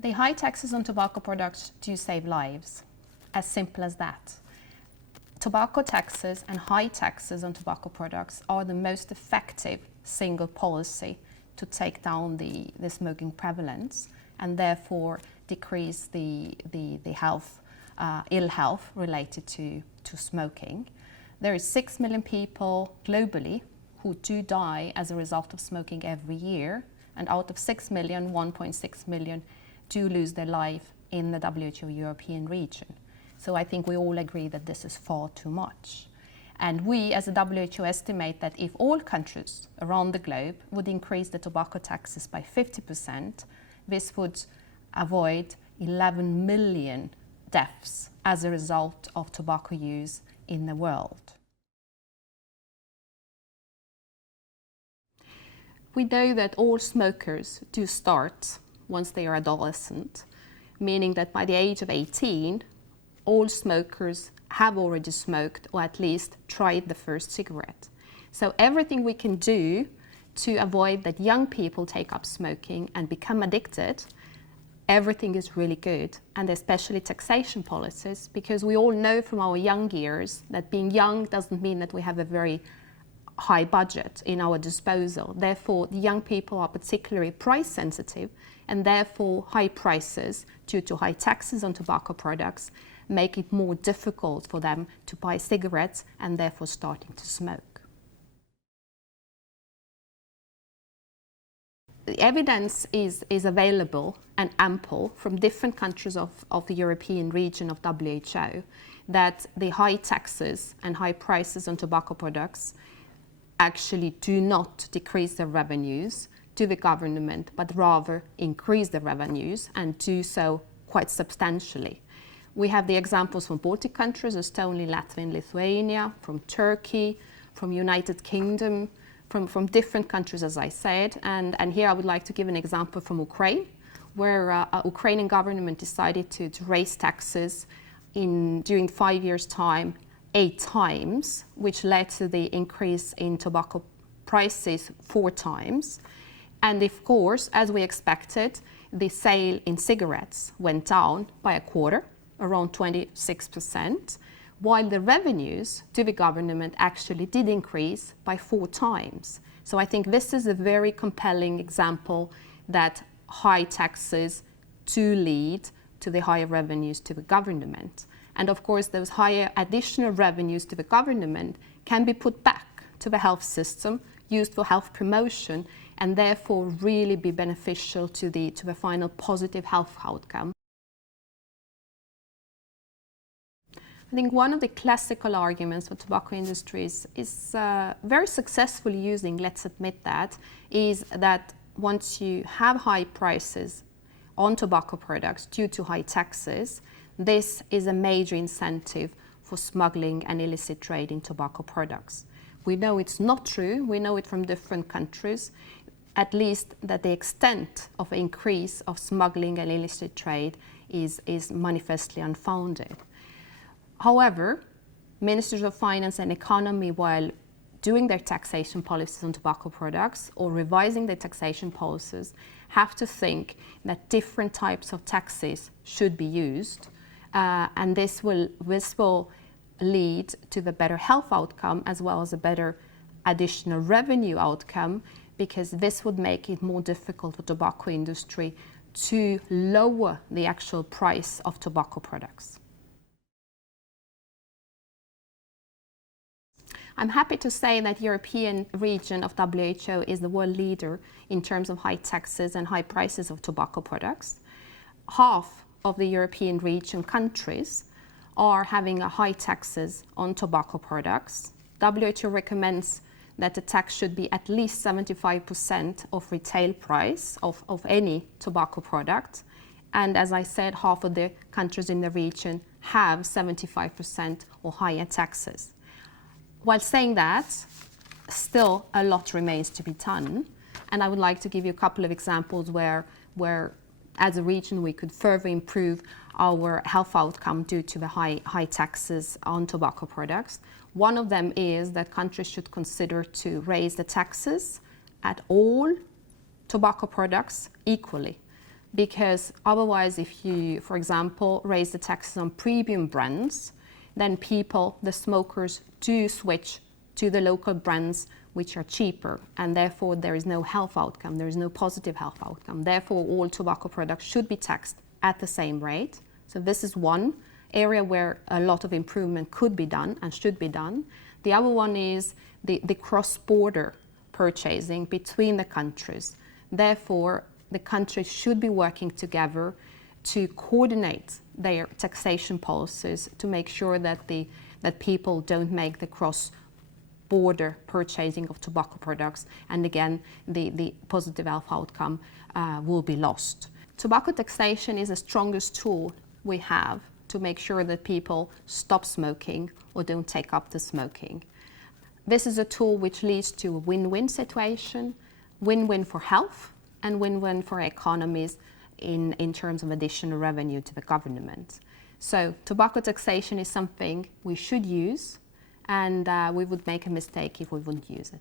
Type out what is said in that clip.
The high taxes on tobacco products do save lives, as simple as that. Tobacco taxes and high taxes on tobacco products are the most effective single policy to take down the smoking prevalence and therefore decrease the ill health related to smoking. There is 6 million people globally who do die as a result of smoking every year, and out of 6 million, 1.6 million do lose their life in the WHO European region. So I think we all agree that this is far too much. And we as the WHO estimate that if all countries around the globe would increase the tobacco taxes by 50%, this would avoid 11 million deaths as a result of tobacco use in the world. We know that all smokers do start once they are adolescent, meaning that by the age of 18, all smokers have already smoked or at least tried the first cigarette. So everything we can do to avoid that young people take up smoking and become addicted, everything is really good, and especially taxation policies, because we all know from our young years that being young doesn't mean that we have a very high budget in our disposal. Therefore, the young people are particularly price sensitive, and therefore high prices due to high taxes on tobacco products make it more difficult for them to buy cigarettes and therefore starting to smoke. The evidence is available and ample from different countries of the European region of WHO that the high taxes and high prices on tobacco products actually do not decrease the revenues to the government, but rather increase the revenues and do so quite substantially. We have the examples from Baltic countries, Estonia, Latvia and Lithuania, from Turkey, from United Kingdom, from different countries, as I said. And here I would like to give an example from Ukraine, where Ukrainian government decided to raise taxes during 5 years' time 8 times, which led to the increase in tobacco prices 4 times. And of course, as we expected, the sale in cigarettes went down by a quarter, around 26%, while the revenues to the government actually did increase by 4 times. So I think this is a very compelling example that high taxes do lead to the higher revenues to the government. And of course, those higher additional revenues to the government can be put back to the health system, used for health promotion, and therefore really be beneficial to the final positive health outcome. I think one of the classical arguments for tobacco industries is very successfully using, let's admit that, is that once you have high prices on tobacco products due to high taxes, this is a major incentive for smuggling and illicit trade in tobacco products. We know it's not true. We know it from different countries, at least that the extent of increase of smuggling and illicit trade is manifestly unfounded. However, ministers of finance and economy, while doing their taxation policies on tobacco products or revising their taxation policies, have to think that different types of taxes should be used, and this will lead to the better health outcome as well as a better additional revenue outcome, because this would make it more difficult for the tobacco industry to lower the actual price of tobacco products. I'm happy to say that the European region of WHO is the world leader in terms of high taxes and high prices of tobacco products. Half of the European region countries are having a high taxes on tobacco products. WHO recommends that the tax should be at least 75% of retail price of any tobacco product. And as I said, half of the countries in the region have 75% or higher taxes. While saying that, still a lot remains to be done. And I would like to give you a couple of examples where as a region we could further improve our health outcome due to the high taxes on tobacco products. One of them is that countries should consider to raise the taxes at all tobacco products equally. because otherwise if you, for example, raise the taxes on premium brands, then people, the smokers, do switch to the local brands which are cheaper, and therefore there is no health outcome, there is no positive health outcome. Therefore, all tobacco products should be taxed at the same rate. So this is one area where a lot of improvement could be done and should be done. The other one is the cross-border purchasing between the countries. Therefore, the countries should be working together to coordinate their taxation policies to make sure that that people don't make the cross-border purchasing of tobacco products, and again, the positive health outcome will be lost. Tobacco taxation is the strongest tool we have to make sure that people stop smoking or don't take up the smoking. This is a tool which leads to a win-win situation, win-win for health and win-win for economies in terms of additional revenue to the government. So tobacco taxation is something we should use, and we would make a mistake if we wouldn't use it.